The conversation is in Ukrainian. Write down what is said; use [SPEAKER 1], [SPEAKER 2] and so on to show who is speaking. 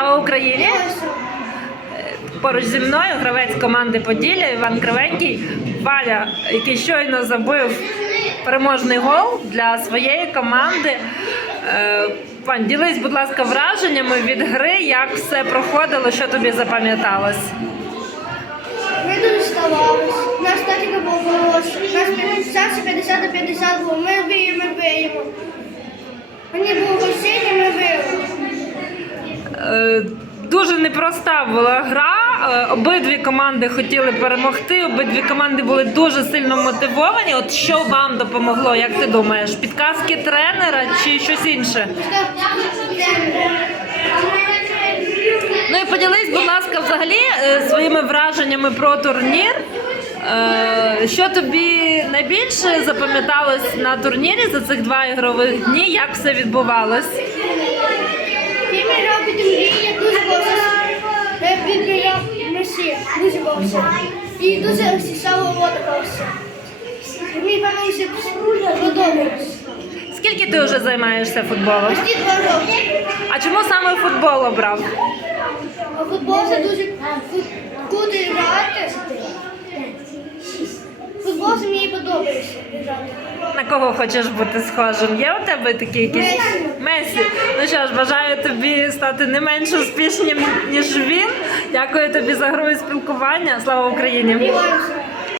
[SPEAKER 1] Слава Україні! Поруч зі мною гравець команди Поділля Іван Кривенький. Валя, який щойно забив переможний гол для своєї команди. Е, Вань, ділись, будь ласка, враженнями від гри, як все проходило, що тобі запам'яталось.
[SPEAKER 2] Ми дуже ставались. Наш тактика був хороша. Нас 50 50 50 було. Ми
[SPEAKER 1] Дуже непроста була гра. Е, Обидві команди хотіли перемогти. Обидві команди були дуже сильно мотивовані. От що вам допомогло? Як ти думаєш? Підказки тренера чи щось інше? Ну і поділись, будь ласка, взагалі е, своїми враженнями про турнір. Е, Що тобі найбільше запам'яталось на турнірі за цих два ігрових дні? Як все відбувалось?
[SPEAKER 2] Він робить під дуже бавився. Я підбирав Месі, дуже бавився. І дуже стало водивався. Мені певно подобався.
[SPEAKER 1] Скільки ти вже займаєшся футболом?
[SPEAKER 2] Ось ті два роки.
[SPEAKER 1] А чому саме футбол обрав?
[SPEAKER 2] А футбол це дуже круто грати. Футбол це мені подобається.
[SPEAKER 1] На кого хочеш бути схожим? Є у тебе такі якісь
[SPEAKER 2] Месі.
[SPEAKER 1] Месі? Ну що ж, бажаю тобі стати не менш успішним, ніж він. Дякую тобі за гру і спілкування. Слава Україні!